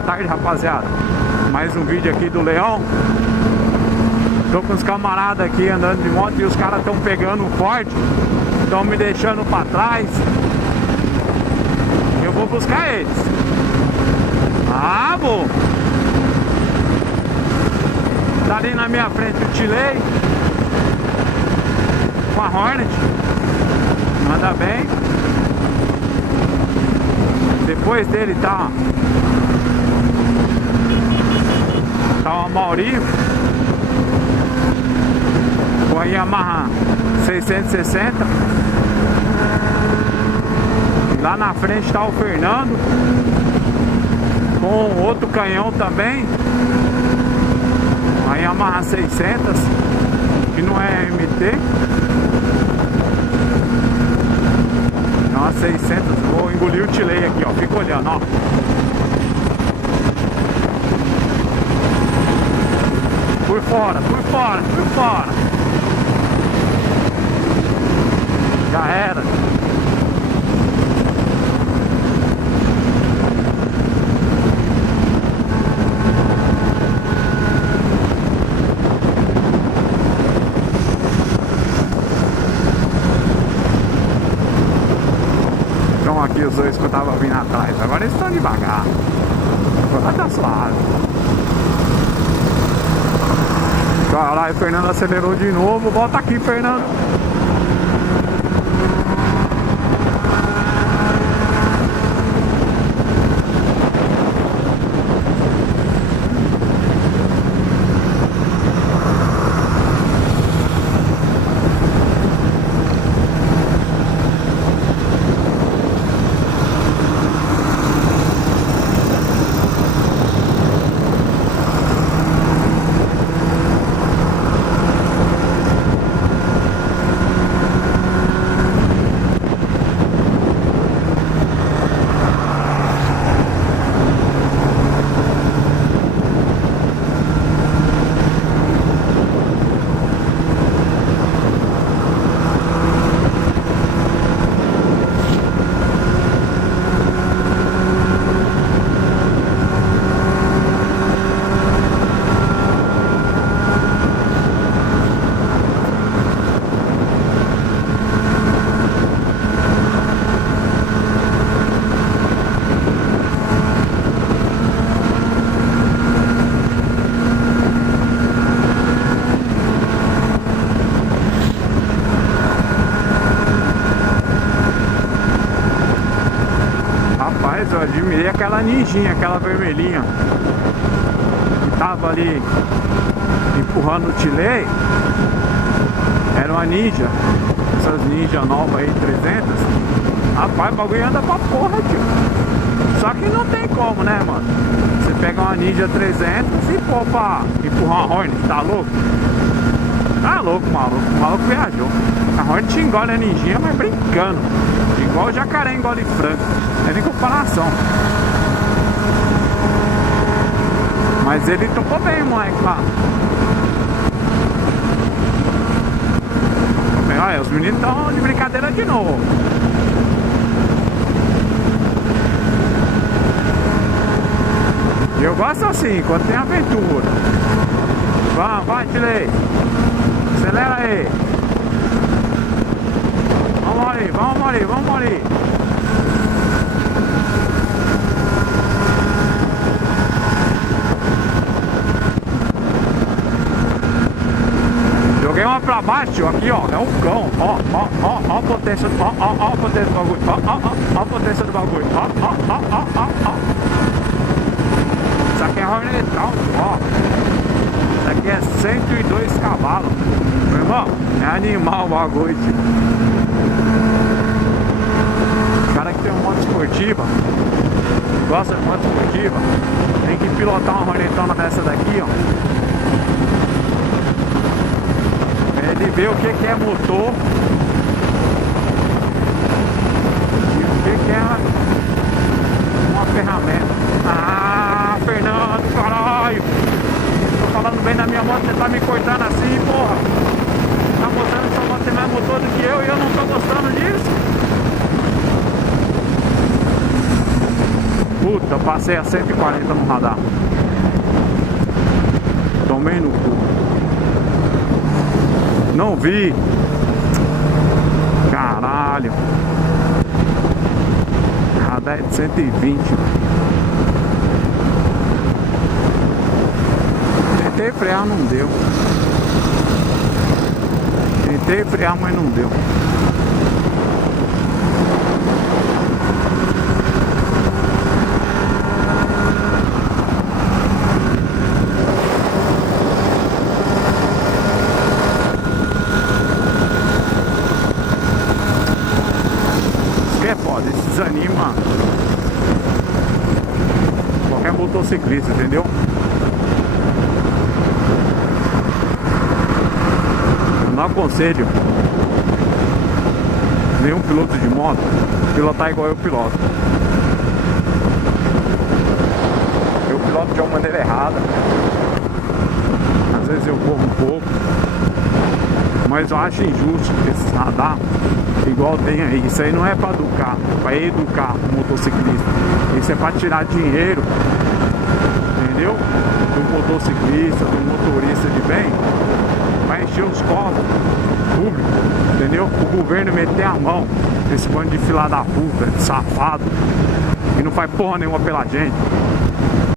boa tarde, rapaziada. Mais um vídeo aqui do Leão. Tô com os camaradas aqui andando de moto e os caras estão pegando forte, estão me deixando pra trás. Eu vou buscar eles. Ah, vou. Tá ali na minha frente o Tilei com a Hornet. Manda bem. Depois dele tá o Amauri com a Yamaha 660. Lá na frente tá o Fernando com outro canhão também, a Yamaha 600, que não é MT, é uma 600. Vou engolir o Tilei aqui, ó, fica olhando, ó. Por fora, por fora, por fora. Já era. Então aqui os dois que eu tava vindo atrás. Agora eles estão devagar. Agora tá suave. Caralho, o Fernando acelerou de novo. Volta aqui, Fernando. Eu admirei aquela ninjinha, aquela vermelhinha que tava ali empurrando o Tilei. Era uma ninja, essas ninjas novas aí, 300. Rapaz, o bagulho anda pra porra, tio. Só que não tem como, né, mano? Você pega uma ninja 300 e pô, pra empurrar uma Hornet, tá louco? Tá louco, maluco. O maluco viajou. A Hornet engole a ninjinha, mas brincando. Igual o jacaré engole frango. É nem comparação. Mas ele tocou bem, moleque, lá. Olha, os meninos estão de brincadeira de novo. E eu gosto assim, quando tem aventura. Vamos, vai, Tilei. Acelera aí. Vamos ali, vamos ali, vamos ali. Joguei uma pra baixo, aqui ó, é um cão. Ó a potência, ó a potência do bagulho. Ó a potência do bagulho. Ó. Isso aqui é Hornetão, ó. Isso aqui é 102 cavalos. Meu irmão, é animal o bagulho, tio. O cara que tem uma moto esportiva, gosta de moto esportiva, tem que pilotar uma Hornetona dessa daqui, ó. Ele vê o que é motor e o que é uma ferramenta. Ah, Fernando, caralho! Tô falando bem da minha moto, você tá me cortando assim, porra! Tá mostrando que sua moto tem mais motor do que eu e eu não tô gostando disso? Puta, eu passei a 140 no radar. Tomei no cu. Não vi. Caralho. Radar é de 120. Tentei frear, não deu. Tentei frear, mas não deu. Isso que é foda, isso desanima qualquer motociclista, entendeu? Eu não aconselho nenhum piloto de moto pilotar igual eu piloto. Eu piloto de uma maneira errada. Às vezes eu corro um pouco, mas eu acho injusto esse radar igual tem aí. Isso aí não é para educar, é para educar o motociclista. Isso é para tirar dinheiro, entendeu? Do motociclista, do motorista de bem, vai encher os cofres públicos, entendeu? O governo meter a mão nesse bando de filha da puta, de safado, e não faz porra nenhuma pela gente.